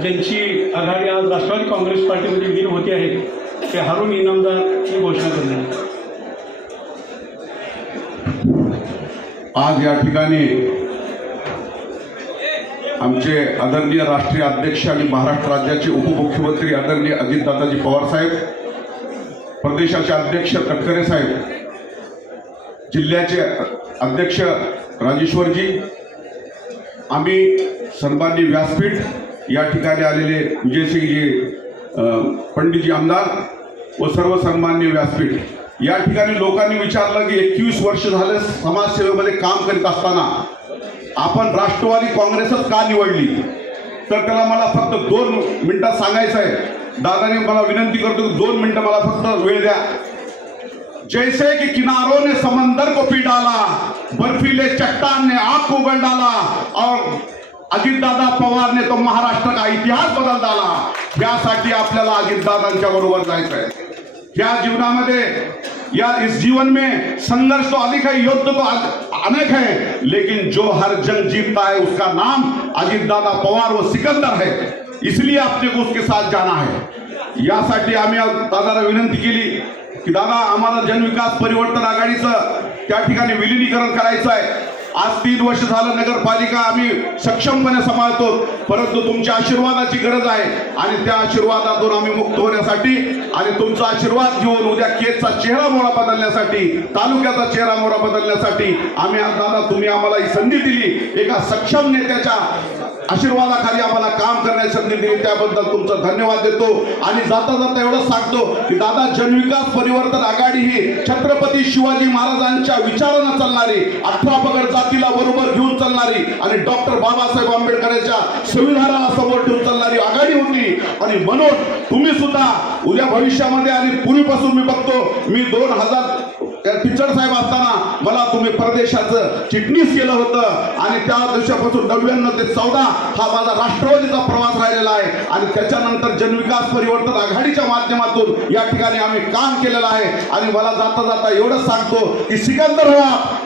ज्यांची आघाडी आज राष्ट्रवादी काँग्रेस पार्टीमध्ये विलीन होते आहेत ते हारून इनामदार ही घोषणा करण्यात आज या ठिकाणी आमचे आदरणीय राष्ट्रीय अध्यक्ष आणि महाराष्ट्र राज्याचे उपमुख्यमंत्री आदरणीय अजितदादाजी पवार साहेब, प्रदेशाचे अध्यक्ष तटकरे साहेब, जिल्ह्याचे अध्यक्ष राजेश्वरजी, आम्ही सन्माननीय व्यासपीठ या ठिकाणी आलेले विजयसिंहजी पंडितजी आमदार व सर्व सन्माननीय व्यासपीठ, या ठिकाणी लोकांनी विचारलं की 21 वर्ष झाले समाजसेवेमध्ये काम करीत असताना आपण राष्ट्रवादी काँग्रेसच का निवडली, तर त्याला मला फक्त 2 मिनिटात सांगायचं आहे. दादाने मला विनंती करतो की 2 मिनिटं मला फक्त वेळ द्या. जैसे कि किनारों ने समंदर को पी डाला, बर्फीले चट्टान ने आग को उगल डाला और अजितदादा पवार ने तो महाराष्ट्र का इतिहास बदल डाला. यासाठी आपल्याला अजितदादांच्या बरोबर जायचं आहे. या जीवनामध्ये इस जीवन में संघर्ष तो अधिक है, युद्ध तो अनेक है, लेकिन जो हर जंग जीतता है उसका नाम अजितदादा पवार व सिकंदर है. इसलिए आपने को उसके साथ जाना है. यासाठी आम्ही दादाला विनंती केली की दादा आम्हाला जनविकास परिवर्तन आघाडीचं त्या ठिकाणी विलीनीकरण करायचं आहे. आज 3 वर्ष झालं नगरपालिका आम्ही सक्षमपणे सांभाळतो, परंतु तुमच्या आशीर्वादाची गरज आहे आणि त्या आशीर्वादातून आम्ही मुक्त होण्यासाठी आणि तुमचा आशीर्वाद घेऊन उद्या केजचा चेहरा मोहरा बदलण्यासाठी, तालुक्याचा चेहरा मोहरा बदलण्यासाठी आम्ही आज दादा तुम्ही आम्हाला ही संधी दिली, एका सक्षम नेत्याच्या आशीर्वादाखाली आम्हाला काम करण्याची संधी दिली, त्याबद्दल तुमचा धन्यवाद देतो. आणि जाता जाता एवढंच सांगतो की दादा जनविकास परिवर्तन आघाडी ही छत्रपती शिवाजी महाराजांच्या विचारानं चालणारी, 18 पगड जातीला बरोबर घेऊन चालणारी आणि डॉक्टर बाबासाहेब आंबेडकरांच्या संविधानाला समोर ठेवून चालणारी आघाडी होती. आणि म्हणून तुम्ही सुद्धा उद्या भविष्यामध्ये आणि पूर्वीपासून मी बघतो, मी 2000 टीचर साहेब असताना मला तुम्ही परदेशाचं चिटणीस केलं होतं आणि त्या दिवसापासून 99 ते 14 हा माझा राष्ट्रवादीचा प्रवास राहिलेला आहे. आणि त्याच्यानंतर जनविकास परिवर्तन आघाडीच्या माध्यमातून या ठिकाणी आम्ही काम केलेलं आहे. आणि मला जाता जाता एवढंच सांगतो की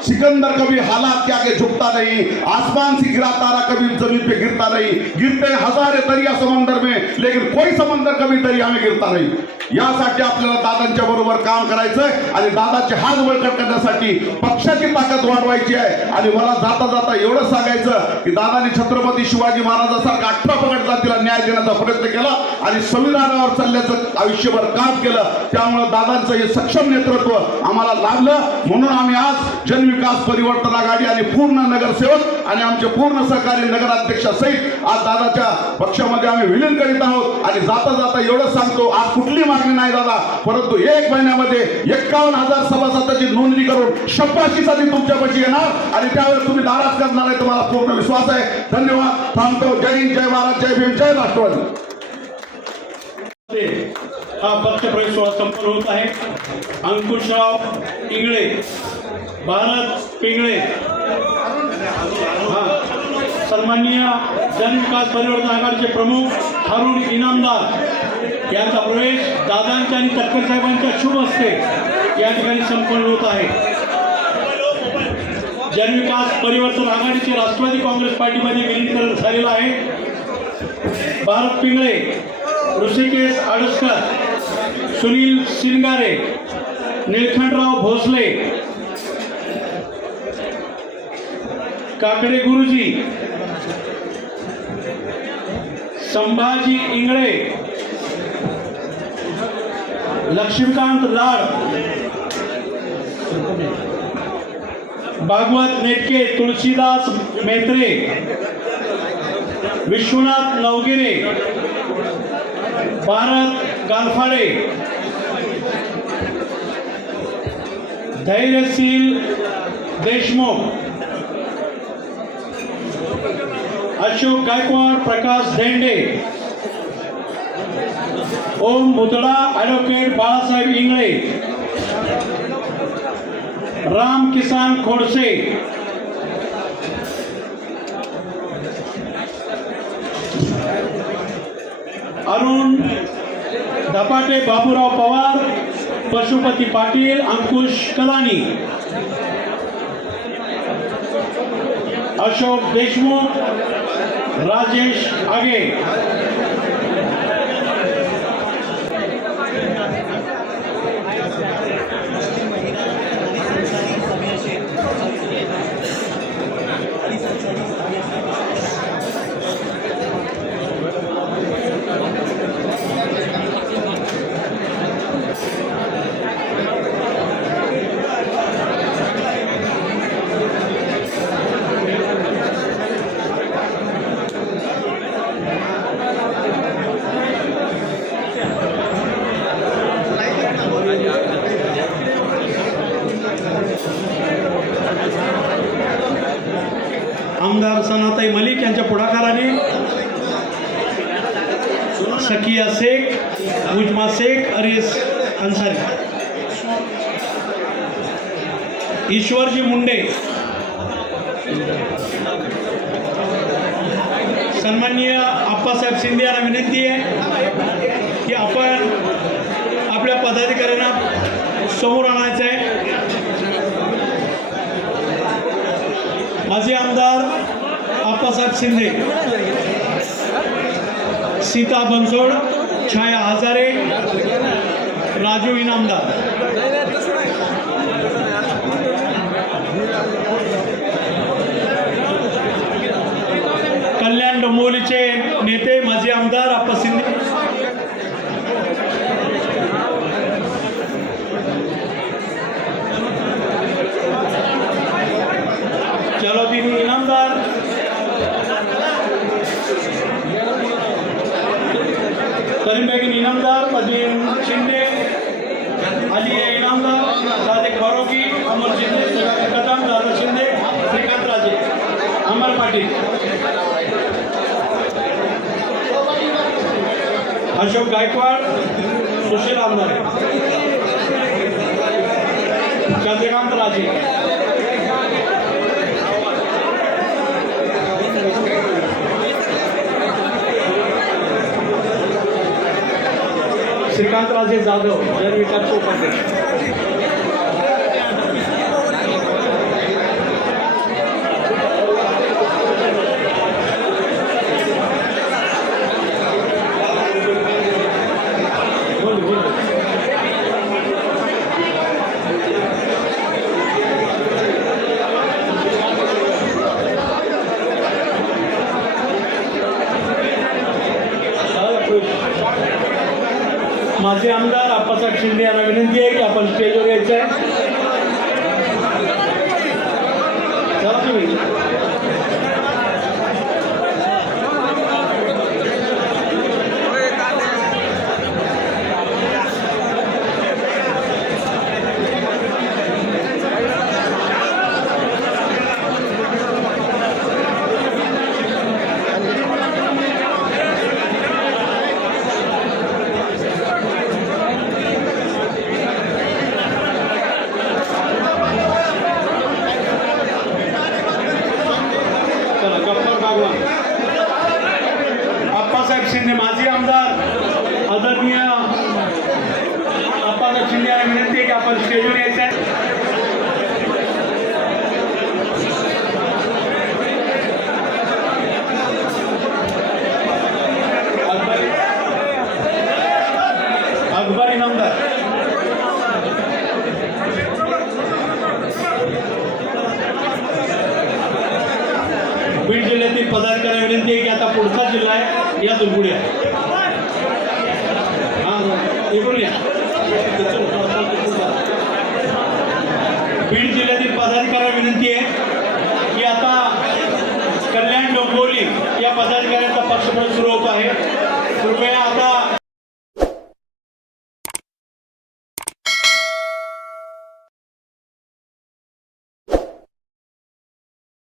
सिकंदर कभी हालात के आगे झुकता नहीं, आसमान से गिरा तारा कभी जमीन पे गिरता नहीं, गिरते हजारे दरिया समंदर में लेकिन कोई समंदर कभी दरिया में गिरता नहीं. यासाठी आपल्याला दादांच्या बरोबर काम करायचंय आणि दादाचे हात बळकट करण्यासाठी पक्षाची ताकद वाढवायची आहे. आणि मला जाता जाता एवढं सांगायचं की दादांनी छत्रपती शिवाजी महाराजांसारखा 18 पगड जातीला न्याय देण्याचा प्रयत्न केला आणि संविधानावर चालण्याचं आयुष्यभर काम केलं. त्यामुळे दादांचं हे सक्षम नेतृत्व आम्हाला लाभलं. म्हणून आम्ही आज जनविकास परिवर्तन आघाडी आणि पूर्ण नगरसेवक आणि आमचे पूर्ण सहकारी नगराध्यक्षासहित आज दादाच्या पक्षामध्ये आम्ही विलीन करीत आहोत. आणि जाता जाता एवढं सांगतो, आज कुठली मागणी नाही दादा, परंतु 1 महिन्यामध्ये 51,000 सभासदांची नोंदणी करून शपाशीसाठी तुमच्यापाशी येणार आणि त्यावेळेस तुम्ही नाराज करणार आहे, तुम्हाला पूर्ण विश्वास आहे. धन्यवाद. थांबतो. जय हिंद, जय महाराज, जय भीम, जय राष्ट्रवादी. हा पक्षप्रवेश सोहळा संपन्न होत आहे. अंकुशराव इंगळे, भारत पिंगळे, सन्माननीय जनविकास परिवर्तन आघाडीचे प्रमुख हारून इनामदार यांचा प्रवेश दादांच्या आणि तटकरे साहेबांच्या शुभ हस्ते या ठिकाणी संपन्न होत आहे. जनविकास परिवर्तन आघाडीचे राष्ट्रवादी काँग्रेस पार्टीमध्ये विलीनीकरण झालेलं आहे. भारत पिंगळे, ऋषिकेश आडसकर, सुनील सिंगारे, निळखंडराव भोसले, काकडे गुरुजी, संभाजी इंगळे, लक्ष्मीकांत लाड, भागवत नेटके, तुळशीदास मेत्रे, विश्वनाथ नवगिरे, भारत गालफाडे, धैर्यशील देशमुख, अशोक गायकवाड, प्रकाश धेंडे, ओम मुतडा, ॲडव्होकेट बाळासाहेब इंगळे, राम किसान खोडसे, अरुण धपाटे, बाबूराव पवार, पशुपती पाटील, अंकुश कलानी, अशोक देशमुख, राजेश आगे. सकिया शेख, मुजमा शेख, अरीस अंसारी. ईश्वरजी मुंडे. सन्माननीय आप्पासाहेब शिंदे यांना विनंती आहे की आपण आपल्या पदाधिकाऱ्यांना समोर आणायचं आहे. माजी आमदार आप्पासाहेब शिंदे, सीता बनसोड, छाया हजारे, राजू इनामदार. कल्याण डोंबिवलीचे नेते माजी आमदार आप्पा शिंदे. जलालुद्दीन इनामदार, करीमबेग इनामदार, मदीन शिंदे, अली इनामदार, सादिक फारुकी, अमर शिंदे, सुधाकर कदम, दादा शिंदे, श्रीकांत राजे, अमर पाटील, अशोक गायकवाड, सुशील आमदार, चंद्रकांत राजे, श्रीकांत राजे जाधव, जन विकास उपाध्यक्ष. माजी आमदार आप्पासाहेब शिंदे यांना विनंती आहे की आपण स्टेजवर यायचं आहे. चला तुम्ही. आप्पासाहेब शिंदे माजी आमदार आदरणीय आप्पासाहेब शिंदे यांना विनंती आहे की आपण स्टेजवर यायचं आहे. अकबर इनामदार. बीड जिल्ह्यातील पदाधिकाऱ्यांना विनंती आहे की आता पुढचा जिल्हा आहे या दुर्गुड्या. इकडून या. बीड जिल्ह्यातील पदाधिकाऱ्यांना विनंती आहे